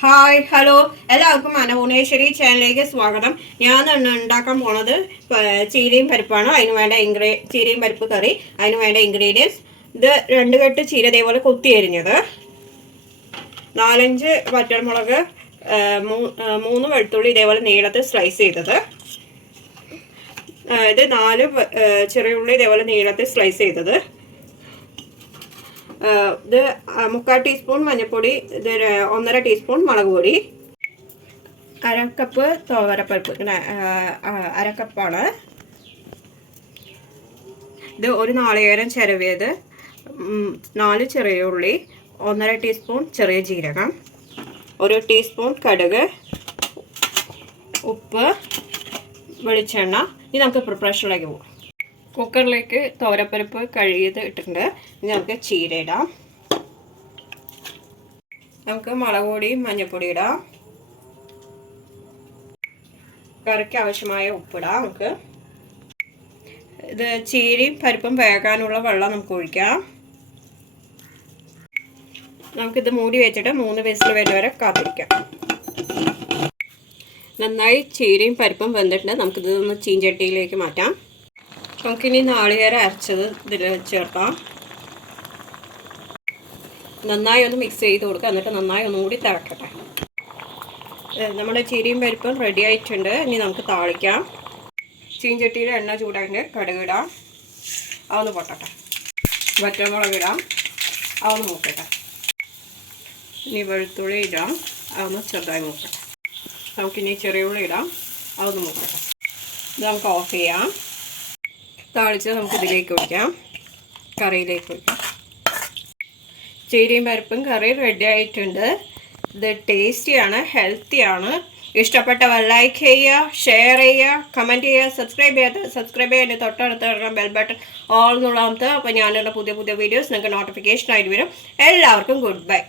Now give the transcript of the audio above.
Hi hello എല്ലാവർക്കും മനോണേശ്വരി ചാനലിലേക്ക് സ്വാഗതം. ഞാൻ ഉണ്ടാക്കാൻ പോണത് ചീരയും പരിപ്പാണ്. അതിന് വേണ്ട ചീരയും പരിപ്പ് കറി, അതിന് വേണ്ട ഇൻഗ്രീഡിയൻസ് ഇത് 2 കെട്ട് ചീര ഇതേപോലെ കൊത്തി അരിഞ്ഞത്, 4-5 വറ്റൽമുളക്, 3 വെളുത്തുള്ളി ഇതേപോലെ നീളത്തിൽ സ്ലൈസ് ചെയ്തത്, ഇത് 4 ചെറിയ ഉള്ളി ഇതേപോലെ നീളത്തിൽ സ്ലൈസ് ചെയ്തത്, ഇത് 3/4 ടീസ്പൂൺ മഞ്ഞൾപ്പൊടി, ഇത് 1.5 ടീസ്പൂൺ മുളക് പൊടി, 1/2 കപ്പ് തുവരപ്പരിപ്പ്, 1/2 കപ്പാണ്. ഇത് ഒരു നാളികേരം ചിരവിയത്, 4 ചെറിയ ഉള്ളി, 1.5 ടീസ്പൂൺ ചെറിയ ജീരകം, 1 ടീസ്പൂൺ കടുക്, ഉപ്പ്, വെളിച്ചെണ്ണ. ഇനി നമുക്ക് പ്രിപ്പറേഷനിലേക്ക് പോകാം. കുക്കറിലേക്ക് തോരപ്പരിപ്പ് കഴുകിയത് ഇട്ടിട്ടുണ്ട്. ഇനി നമുക്ക് ചീര ഇടാം. നമുക്ക് മുളക് പൊടിയും മഞ്ഞൾപ്പൊടി ഇടാം. കറിക്ക് ആവശ്യമായ ഉപ്പിടാം. നമുക്ക് ഇത് ചീരയും പരിപ്പും വേകാനുള്ള വെള്ളം നമുക്ക് ഒഴിക്കാം. നമുക്കിത് മൂടി വെച്ചിട്ട് 3 വിസിൽ വരുന്നവരെ കാത്തിരിക്കാം. നന്നായി ചീരയും പരിപ്പും വെന്തിട്ടുണ്ട്. നമുക്കിത് ഒന്ന് ചീഞ്ചട്ടിയിലേക്ക് മാറ്റാം. നമുക്കിനി നാളികേരം അരച്ചത് ഇതിൽ ചേർക്കാം. നന്നായി ഒന്ന് മിക്സ് ചെയ്ത് കൊടുക്കുക. എന്നിട്ട് നന്നായി ഒന്നുകൂടി തിളക്കട്ടെ. നമ്മുടെ ചീരയും പരിപ്പും റെഡി ആയിട്ടുണ്ട്. ഇനി നമുക്ക് താളിക്കാം. ചീഞ്ചട്ടിയിൽ എണ്ണ ചൂടാക്കിയിട്ട് കടുക് ഇടാം. അതൊന്ന് പൊട്ടട്ടെ. വറ്റൽമുളക് ഇടാം. അതൊന്ന് മൂക്കട്ടെ. ഇനി വെളുത്തുള്ളി ഇടാം. അതൊന്ന് ചെറുതായി മൂക്കട്ടെ. നമുക്കിനി ചെറിയ ഉള്ളി ഇടാം. അതൊന്ന് മൂക്കട്ടെ. ഇത് നമുക്ക് ഓഫ് ചെയ്യാം. താളിച്ച് നമുക്ക് ഇതിലേക്ക് ഒഴിക്കാം. കറിയിലേക്ക് ഒഴിക്കാം. ചീരയും പരിപ്പും കറി റെഡി ആയിട്ടുണ്ട്. ഇത് ടേസ്റ്റിയാണ്, ഹെൽത്തിയാണ്. ഇഷ്ടപ്പെട്ടവർ ലൈക്ക് ചെയ്യുക, ഷെയർ ചെയ്യുക, കമൻറ്റ് ചെയ്യുക, സബ്സ്ക്രൈബ് ചെയ്യാൻ തൊട്ടടുത്ത് ബെൽ ബട്ടൺ ഓൾ എന്നുള്ളതാമത്തെ. അപ്പോൾ ഞാനുള്ള പുതിയ വീഡിയോസ് നിങ്ങൾക്ക് നോട്ടിഫിക്കേഷൻ ആയിട്ട് വരും. എല്ലാവർക്കും ഗുഡ് ബൈ.